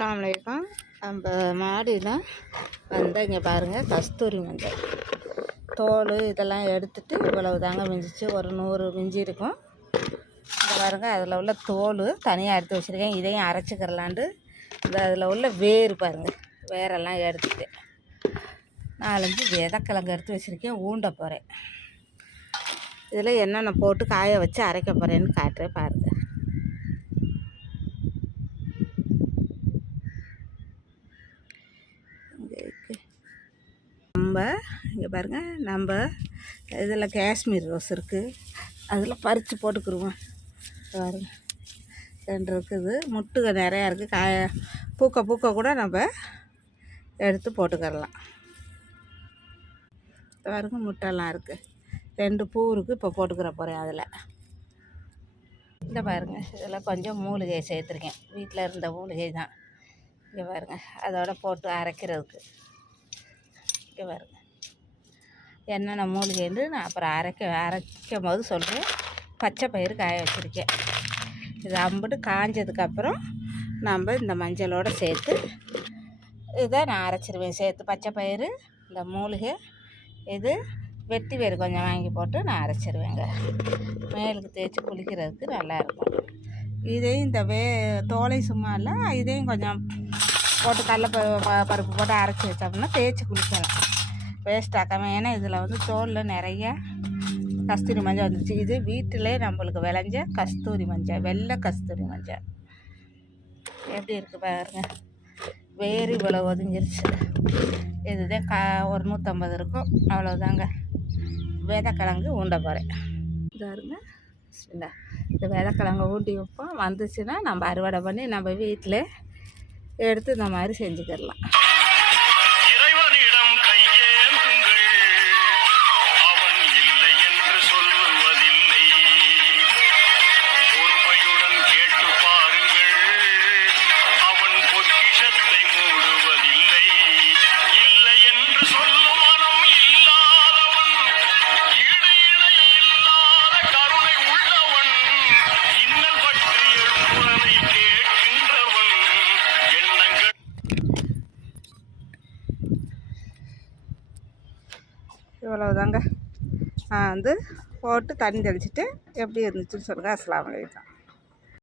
அஸ்ஸலாமு அலைக்கும் நம்ம மாடியில் வந்தால் இங்கே பாருங்கள் கஸ்தூரி மஞ்சள். தோல் இதெல்லாம் எடுத்துட்டு இவ்வளவு தாங்க மிஞ்சிச்சு. ஒரு நூறு மிஞ்சி இருக்கும். இங்கே பாருங்கள் அதில் உள்ள தோல் தனியாக எடுத்து வச்சுருக்கேன். இதையும் அரைச்சிக்கிறலான்ட்டு. இந்த அதில் உள்ள வேர் பாருங்கள் வேரெல்லாம் எடுத்துட்டு. நாலஞ்சு விதக்கிழங்கு எடுத்து வச்சுருக்கேன். ஊண்ட போகிறேன் இதில் என்னென்ன போட்டு காய வச்சு அரைக்க போகிறேன்னு காட்டுறேன் பாருங்கள் இங்கே இருக்கு நம்ம இங்கே பாருங்கள் நம்ம இதில் காஷ்மீர் ரோஸ் இருக்குது அதில் பறித்து போட்டுக்கிருவோம். பாருங்க ரெண்டு இருக்குது. முட்டுக நிறையா இருக்குது காய பூக்க பூக்க கூட நம்ம எடுத்து போட்டுக்கிடலாம் பாருங்க முட்டெல்லாம் இருக்குது ரெண்டு பூ இருக்குது இப்போ போட்டுக்கிற போகிறேன் அதில். இந்த பாருங்க இதில் கொஞ்சம் மூலிகை சேர்த்துருக்கேன். வீட்டில் இருந்த மூலிகை தான் இங்கே பாருங்க அதோட போட்டு அரைக்கிறதுக்கு. இங்கே பாருங்க. என்னென்ன மூலிகைன்னு நான் அப்புறம் அரைக்க அரைக்கும் போது சொல்கிறேன் பச்சை பயிறு காய வச்சுருக்கேன். இது அம்பிட்டு காஞ்சதுக்கப்புறம் நம்ம இந்த மஞ்சளோடு சேர்த்து இதை நான் அரைச்சிருவேன். சேர்த்து பச்சை பயிறு இந்த மூலிகை இது வெட்டி வேறு கொஞ்சம் வாங்கி போட்டு நான் அரைச்சிருவேங்க. மேலுக்கு தேய்ச்சி குளிக்கிறதுக்கு நல்லாயிருக்கும் இதையும் இந்த வே தோலை சும்மா இல்லை இதையும் கொஞ்சம் போட்டு கடல ப- ப- பருப்பு போட்டு அரைச்சி வச்சோம்னா தேய்ச்சி குளிக்கலாம். வேஸ்ட் ஆக்காமல் ஏன்னா இதில் வந்து தோலில் நிறைய கஸ்தூரி மஞ்சள் வந்துருச்சு. இது வீட்டிலே நம்மளுக்கு விளைஞ்ச கஸ்தூரி மஞ்சள் வெள்ளை கஸ்தூரி மஞ்சள். எப்படி இருக்குது பாருங்க. வேறு இவ்வளோ ஒதுங்கிருச்சு. இதுதான் கா ஒரு நூற்றம்பது இருக்கும். அவ்வளோதாங்க விதைக்கிழங்கு ஊண்ட போகிறேன் இதாருங்க இந்த விதைக்கிழங்கு ஊண்டி வைப்போம். வந்துச்சுன்னா நம்ம அறுவடை பண்ணி நம்ம வீட்டில் எடுத்து இந்த மாதிரி செஞ்சுக்கிடலாம். இவ்வளவுதாங்க. நான் வந்து போட்டு தண்ணி தெளிச்சிட்டு எப்படி இருந்துச்சுன்னு சொல்லுங்கள் அஸ்லாம் வலைக்கம்